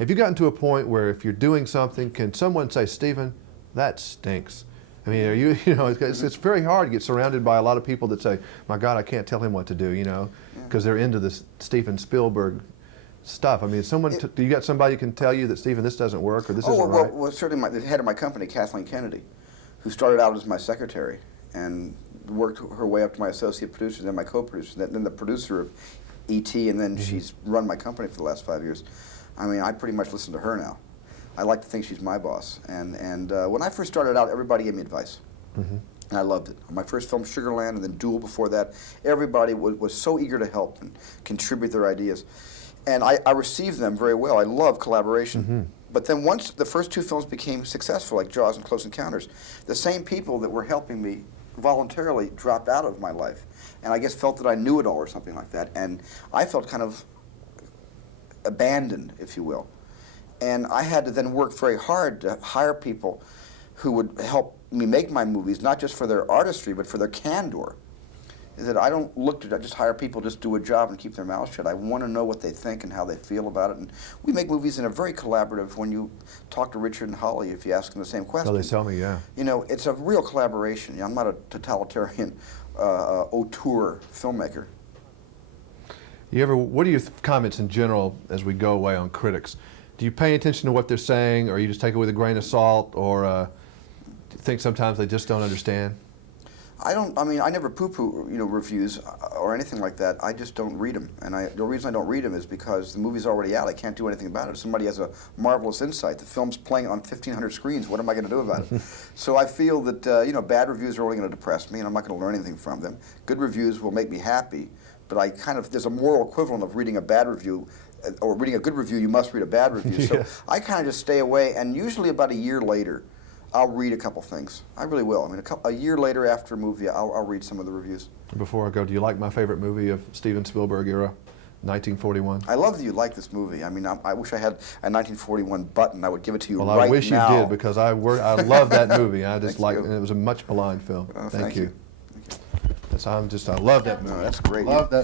Have you gotten to a point where if you're doing something, can someone say, Stephen, that stinks? I mean, are you, you know, it's very hard to get surrounded by a lot of people that say, my God, I can't tell him what to do, you know, because they're into this Steven Spielberg stuff. I mean, do you got somebody who can tell you that, Stephen, this doesn't work or this isn't right? Well, certainly the head of my company, Kathleen Kennedy, who started out as my secretary and worked her way up to my associate producer, then my co-producer, then the producer of E.T., and then she's run my company for the last 5 years. I mean, I pretty much listen to her now. I like to think she's my boss. And when I first started out, everybody gave me advice. And I loved it. My first film, Sugarland, and then Duel before that, everybody was so eager to help and contribute their ideas. And I received them very well. I love collaboration. But then once the first two films became successful, like Jaws and Close Encounters, the same people that were helping me voluntarily dropped out of my life. And I guess felt that I knew it all or something like that. And I felt kind of abandoned, if you will. And I had to then work very hard to hire people who would help me make my movies, not just for their artistry, but for their candor. Is that I don't look to just hire people, just do a job and keep their mouths shut. I want to know what they think and how they feel about it. And we make movies in a very collaborative, when you talk to Richard and Holly, if you ask them the same question. Oh, they tell me, yeah. You know, it's a real collaboration. I'm not a totalitarian auteur filmmaker. What are your comments in general as we go away on critics? Do you pay attention to what they're saying, or you just take it with a grain of salt, or do you think sometimes they just don't understand? I mean, I never poo-poo, you know, reviews or anything like that. I just don't read them. And the reason I don't read them is because the movie's already out. I can't do anything about it. If somebody has a marvelous insight, the film's playing on 1,500 screens, what am I going to do about it? So I feel that, you know, bad reviews are only going to depress me, and I'm not going to learn anything from them. Good reviews will make me happy, but there's a moral equivalent of reading a bad review, or reading a good review, you must read a bad review. So I kind of just stay away, and usually about a year later, I'll read a couple things. I really will. I mean, a year later after a movie, I'll read some of the reviews. Before I go, do you like my favorite movie of Steven Spielberg era, 1941? I love that you like this movie. I mean, I wish I had a 1941 button. I would give it to you right now. Well, I wish you did, because I love that movie. I just like, and it was a much maligned film. Thank you. Thank you. I love that movie. No, that's great. Love that